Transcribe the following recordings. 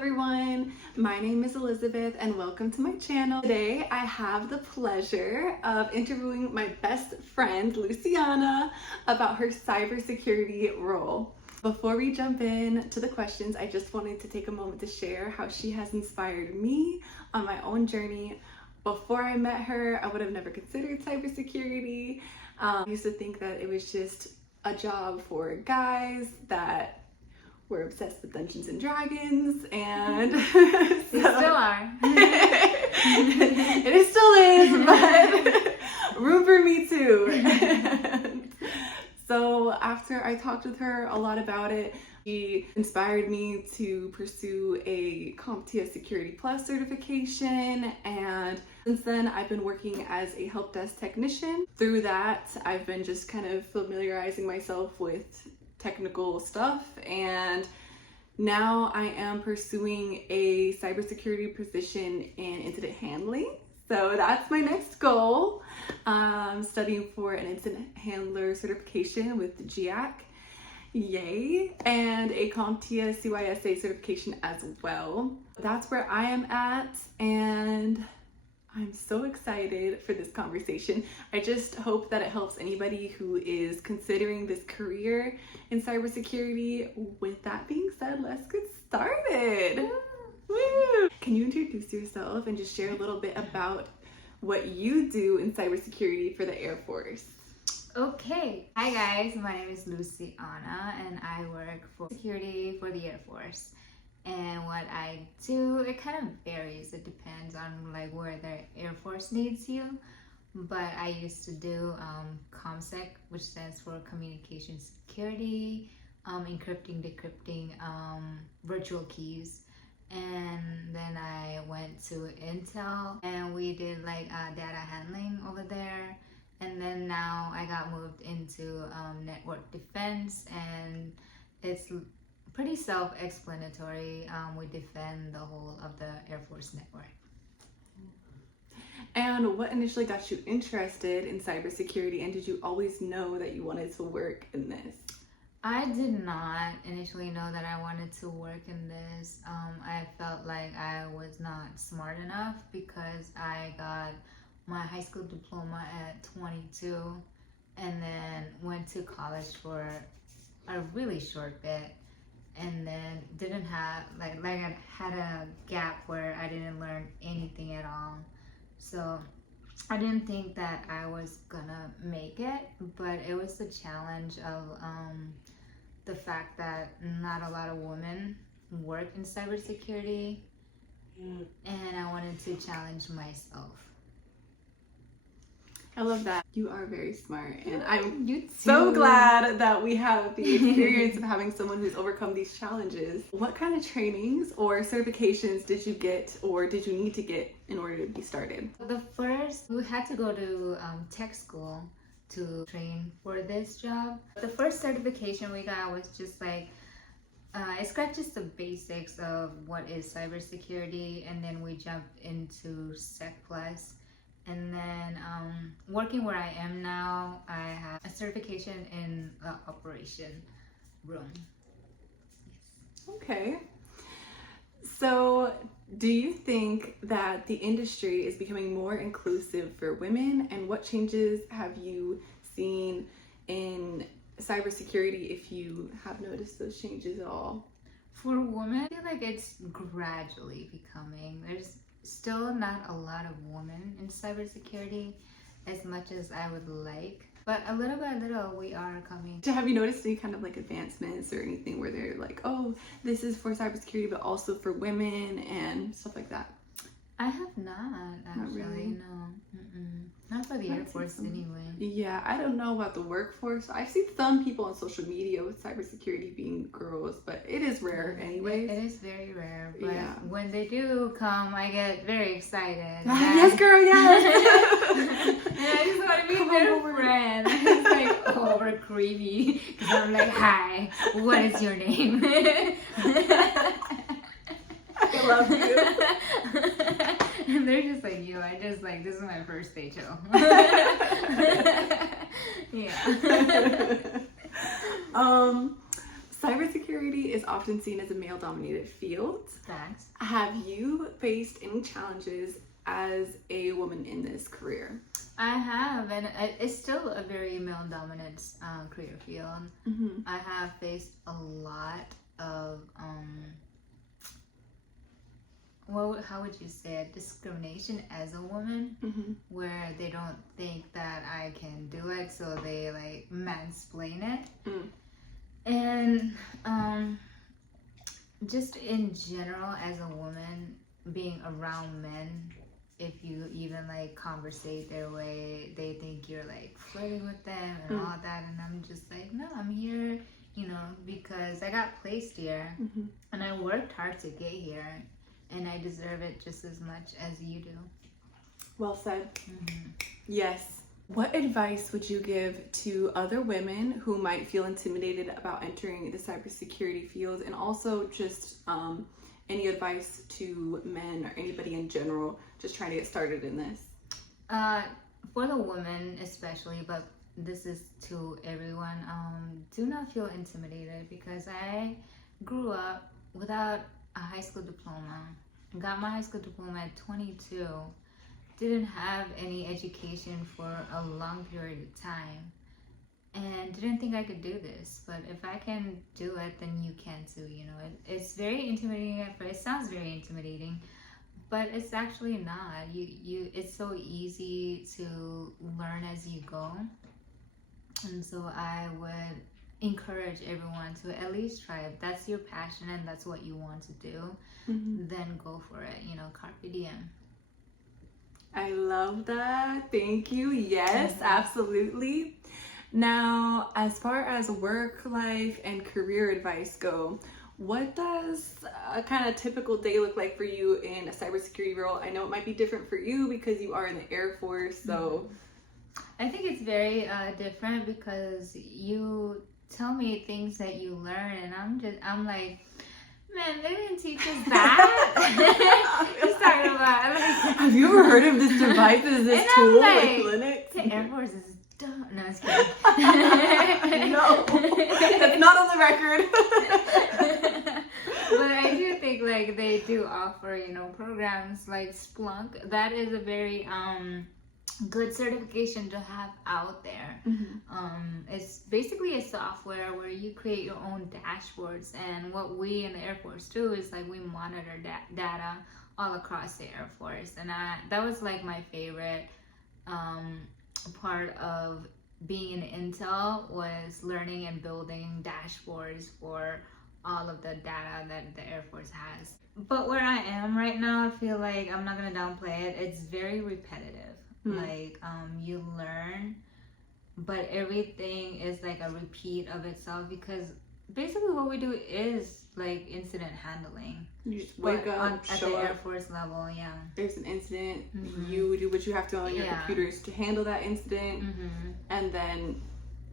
everyone, my name is Elizabeth and welcome to my channel. Today I have the pleasure of interviewing my best friend Luciana about her cybersecurity role. Before we jump in to the questions, I just wanted to take a moment to share how she has inspired me on my own journey. Before I met her, I would have never considered cybersecurity. I used to think that it was just a job for guys that were obsessed with Dungeons and Dragons, and They still are. It still is, but room for me too. And so after I talked with her a lot about it, she inspired me to pursue a CompTIA Security Plus certification, and since then I've been working as a help desk technician. Through that, I've been just kind of familiarizing myself with technical stuff, and now I am pursuing a cybersecurity position in incident handling. So that's my next goal. I'm studying for an incident handler certification with the GIAC. Yay! And a CompTIA CYSA certification as well. That's where I am at, and I'm so excited for this conversation. I just hope that it helps anybody who is considering this career in cybersecurity. With that being said, let's get started. Woo! Can you introduce yourself and just share a little bit about what you do in cybersecurity for the Air Force? Okay. Hi guys, my name is Luciana and I work for security for the Air Force. And what I do, it kind of varies. It depends on like where the Air Force needs you. But I used to do ComSec, which stands for Communication Security, encrypting, decrypting, virtual keys. And then I went to Intel and we did like data handling over there. And then now I got moved into network defense, and it's pretty self-explanatory. We defend the whole of the Air Force network. And what initially got you interested in cybersecurity, and did you always know that you wanted to work in this? I did not initially know that I wanted to work in this. I felt like I was not smart enough because I got my high school diploma at 22 and then went to college for a really short bit, and then didn't have like I had a gap where I didn't learn anything at all. So I didn't think that I was gonna make it, but it was the challenge of the fact that not a lot of women work in cybersecurity, and I wanted to challenge myself. I love that. You are very smart, and I'm so glad that we have the experience of having someone who's overcome these challenges. What kind of trainings or certifications did you get, or did you need to get in order to be started? The first, we had to go to tech school to train for this job. The first certification we got was just like, it scratches the basics of what is cybersecurity, and then we jumped into Sec Plus. And then working where I am now, I have a certification in the operation room. Yes. Okay. So do you think that the industry is becoming more inclusive for women, and what changes have you seen in cybersecurity, if you have noticed those changes at all? For women, I feel like it's gradually becoming. There's still not a lot of women in cybersecurity as much as I would like, but a little by little we are coming. Have you noticed any kind of like advancements or anything where they're like, oh, this is for cybersecurity but also for women and stuff like that? I have not actually. Not really? No. Not for the Air Force anyway. Yeah, I don't know about the workforce. I've seen some people on social media with cybersecurity being girls, but it is rare anyway. It is very rare, but yeah, when they do come, I get very excited. Yes, girl, yes! And I just want to be their friend. It's like over creepy because I'm like, hi, what is your name? I love you. And they're just like, yo, I just like, this is my first day chill. Yeah. cybersecurity is often seen as a male-dominated field. Facts. Have you faced any challenges as a woman in this career? I have, and it's still a very male-dominant career field. Mm-hmm. I have faced a lot of, how would you say it, discrimination as a woman, Mm-hmm. where they don't think that I can do it, so they like mansplain it. Mm. And just in general, as a woman, being around men, if you even like conversate their way, they think you're like flirting with them and all that, and I'm just like, no, I'm here, because I got placed here, Mm-hmm. and I worked hard to get here, and I deserve it just as much as you do. Well said. Mm-hmm. Yes. What advice would you give to other women who might feel intimidated about entering the cybersecurity field, and also just any advice to men or anybody in general just trying to get started in this? For the women especially, but this is to everyone, do not feel intimidated, because I grew up without a high school diploma. Got my high school diploma at 22. Didn't have any education for a long period of time, and didn't think I could do this. But if I can do it, then you can too. It's very intimidating at first. It sounds very intimidating, but it's actually not. It's so easy to learn as you go, and so I would encourage everyone to at least try it. That's your passion and that's what you want to do. Mm-hmm. Then go for it. Carpe diem. I love that. Thank you. Yes, absolutely. Now, as far as work life and career advice go, what does a kind of typical day look like for you in a cybersecurity role? I know it might be different for you because you are in the Air Force, so... I think it's very different, because you tell me things that you learn, and I'm like, man, they didn't teach us that. Just talking about, like, have you ever heard of this device, this tool, like Linux? The Air Force is dumb. No, it's kidding. No, that's not on the record. But I do think like they do offer, programs like Splunk. That is a very good certification to have out there. Mm-hmm. It's basically a software where you create your own dashboards, and what we in the Air Force do is like we monitor data all across the Air Force, and that was like my favorite part of being in Intel, was learning and building dashboards for all of the data that the Air Force has. But where I am right now, I feel like, I'm not gonna downplay it, it's very repetitive. Like you learn, but everything is like a repeat of itself, because basically what we do is like incident handling. You just wake up, at show the up. Air Force level, yeah. There's an incident, you do what you have to on your computers to handle that incident, and then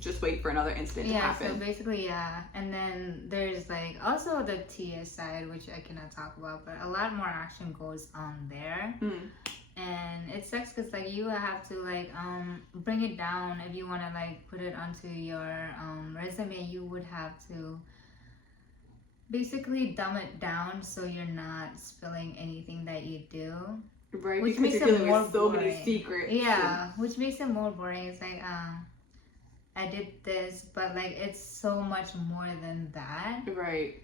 just wait for another incident to happen. So basically, and then there's like also the TS side, which I cannot talk about, but a lot more action goes on there. And it sucks because like you have to like bring it down. If you want to like put it onto your resume, you would have to basically dumb it down so you're not spilling anything that you do. Right, which because makes you're it dealing more with so boring. many secrets. Yeah, which makes it more boring. It's like I did this, but like it's so much more than that. Right.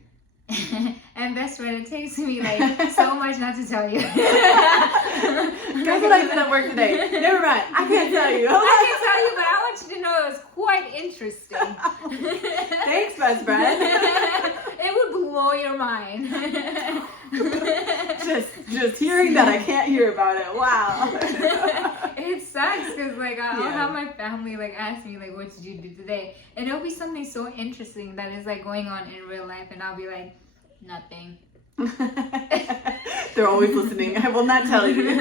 And best friend, it takes me like so much not to tell you. Guess what I did at work today? Never mind, I can't tell you. I can tell you, but I want you to know it was quite interesting. Thanks, best friend. It would blow your mind. just hearing that, I can't hear about it. Wow. It sucks because like I'll have my family like ask me like, what did you do today? And it'll be something so interesting that is like going on in real life, and I'll be like, nothing. They're always listening. I will not tell you.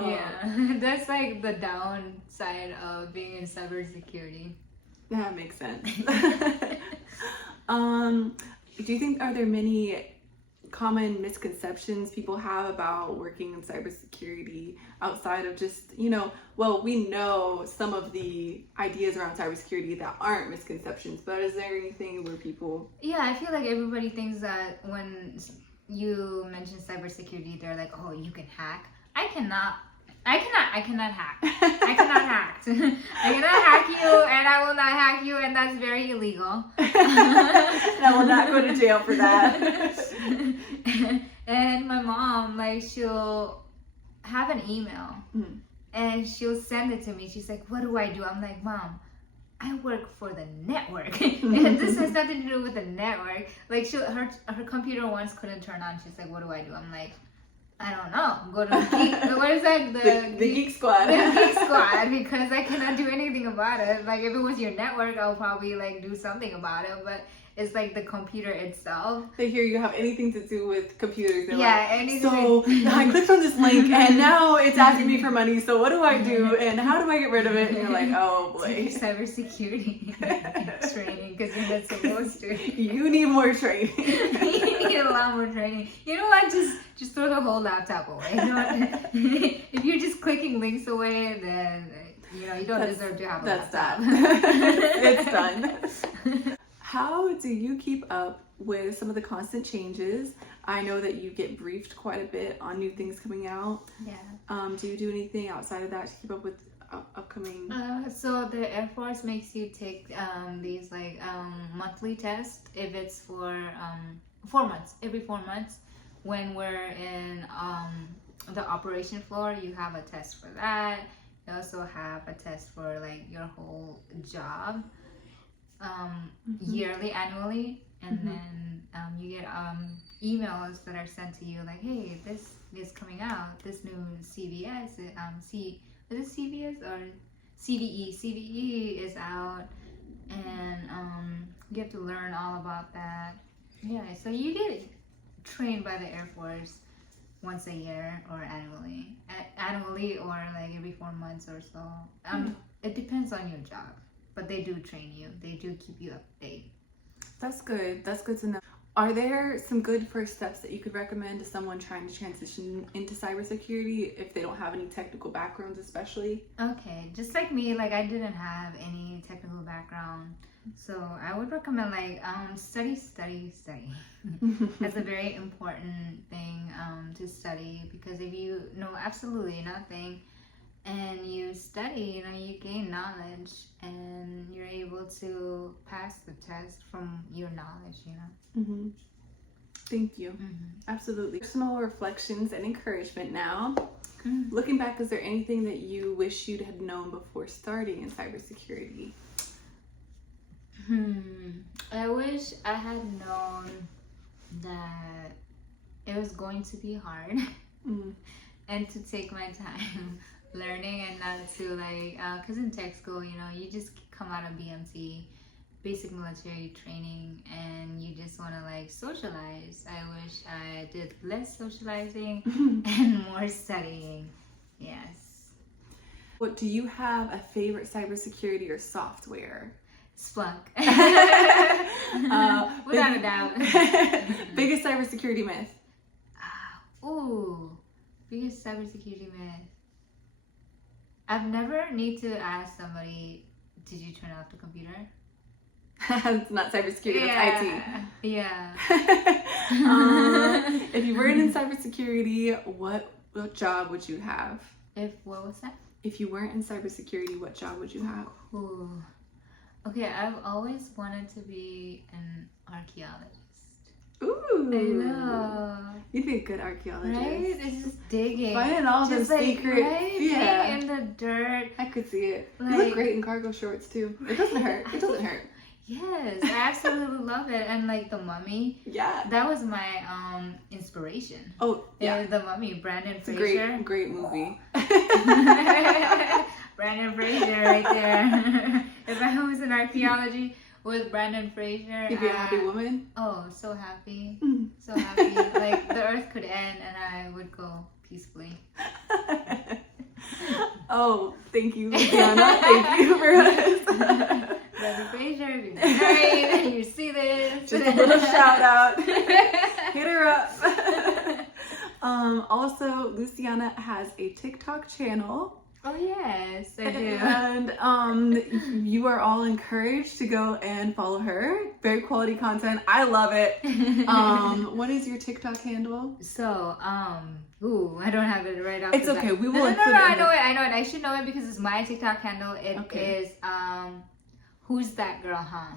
Yeah, that's like the downside of being in cybersecurity. That makes sense. Do you think, are there many common misconceptions people have about working in cybersecurity outside of just, well, we know some of the ideas around cybersecurity that aren't misconceptions, but is there anything where people... Yeah, I feel like everybody thinks that when you mention cybersecurity, they're like, oh, you can hack. I cannot hack. I cannot hack. I cannot hack you, and I will not hack you, and that's very illegal. I will not go to jail for that. And my mom, like, she'll have an email, and she'll send it to me. She's like, what do I do? I'm like, Mom, I work for the network. And this has nothing to do with the network. Like, her computer once couldn't turn on. She's like, what do I do? I'm like, I don't know. Go to the geek, what is that? The Geek Squad. The Geek Squad, because I cannot do anything about it. Like, if it was your network, I'll probably like do something about it. But it's like the computer itself. They hear you have anything to do with computers. Yeah, like, anything. So I clicked on this link and now it's asking me for money. So what do I do? And how do I get rid of it? And you're like, oh boy. Cybersecurity training, because you're not supposed to. You need more training. You need a lot more training. You know what? Just throw the whole laptop away. You know what? If you're just clicking links away, then you don't deserve to have a laptop. It's done. How do you keep up with some of the constant changes? I know that you get briefed quite a bit on new things coming out. Yeah. Do you do anything outside of that to keep up with upcoming? So the Air Force makes you take these like monthly tests if it's for 4 months. Every 4 months, when we're in the operation floor, you have a test for that. You also have a test for like your whole job. Yearly, annually, and then you get emails that are sent to you like, hey, this is coming out, this new CVS, is it CVS or CVE? CVE is out, and you have to learn all about that. Yeah, so you get trained by the Air Force once a year or annually or like every 4 months or so. It depends on your job. But they do train you. They do keep you up to date. That's good. That's good to know. Are there some good first steps that you could recommend to someone trying to transition into cybersecurity if they don't have any technical backgrounds, especially? Okay, just like me, like I didn't have any technical background. So I would recommend like study. That's a very important thing to study, because if you know absolutely nothing, and you study, you gain knowledge, and you're able to pass the test from your knowledge, Mm-hmm. Thank you. Absolutely. Personal reflections and encouragement now. Looking back, is there anything that you wish you'd had known before starting in cybersecurity? I wish I had known that it was going to be hard and to take my time learning, and not to like, because in tech school, you just come out of BMT, basic military training, and you just want to like socialize. I wish I did less socializing and more studying. Yes. What do you have a favorite cybersecurity or software? Splunk. Without a doubt. Biggest cybersecurity myth? Biggest cybersecurity myth. I've never need to ask somebody, did you turn off the computer? It's not cybersecurity, it's IT. Yeah. If you weren't in cybersecurity, what job would you have? What was that? If you weren't in cybersecurity, what job would you have? Okay, I've always wanted to be an archaeologist. Ooh. I know. You'd be a good archaeologist. Right? It's just digging. Finding all the secret. Right? Yeah. In the dirt. I could see it. Like, you look great in cargo shorts too. It doesn't hurt. It doesn't hurt. Yes, I absolutely love it. And like The Mummy. Yeah. That was my inspiration. Oh, yeah. The Mummy, Brandon Fraser. It's a great movie. Brandon Fraser right there. If I was in archaeology with Brandon Fraser, you'd be a happy woman. Oh, so happy. So happy. Like the earth could end and I would go peacefully. Oh, thank you, Luciana. Thank you for us. Brandon Fraser, if you're married and you see this. Just a little shout out. Hit her up. Also, Luciana has a TikTok channel. Oh yes, I do. And you are all encouraged to go and follow her. Very quality content. I love it. What is your TikTok handle? So, I don't have it right off. It's okay. We will No, include it. I know it. I should know it because it's my TikTok handle. It is who's that girl, huh?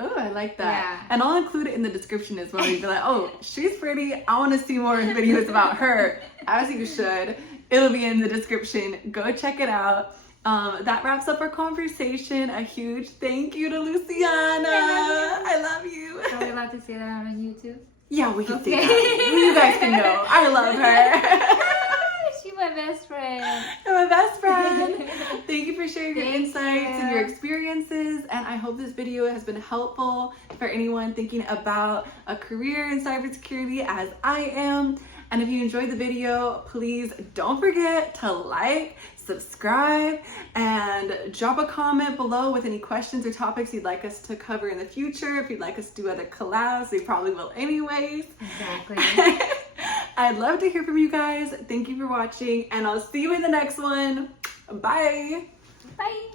Oh, I like that. Yeah. And I'll include it in the description as well. You'd be like, oh, she's pretty. I want to see more videos about her. As you should. It'll be in the description. Go check it out. That wraps up our conversation. A huge thank you to Luciana. I love you. Are we allowed to say that on YouTube? Yeah, we can say that. You guys can know. I love her. She's my best friend. You're my best friend. Thank you for sharing your Thank insights you. and your experiences. And I hope this video has been helpful for anyone thinking about a career in cybersecurity as I am. And if you enjoyed the video, please don't forget to like, subscribe, and drop a comment below with any questions or topics you'd like us to cover in the future. If you'd like us to do other collabs, we probably will anyways. Exactly. I'd love to hear from you guys. Thank you for watching, and I'll see you in the next one. Bye. Bye.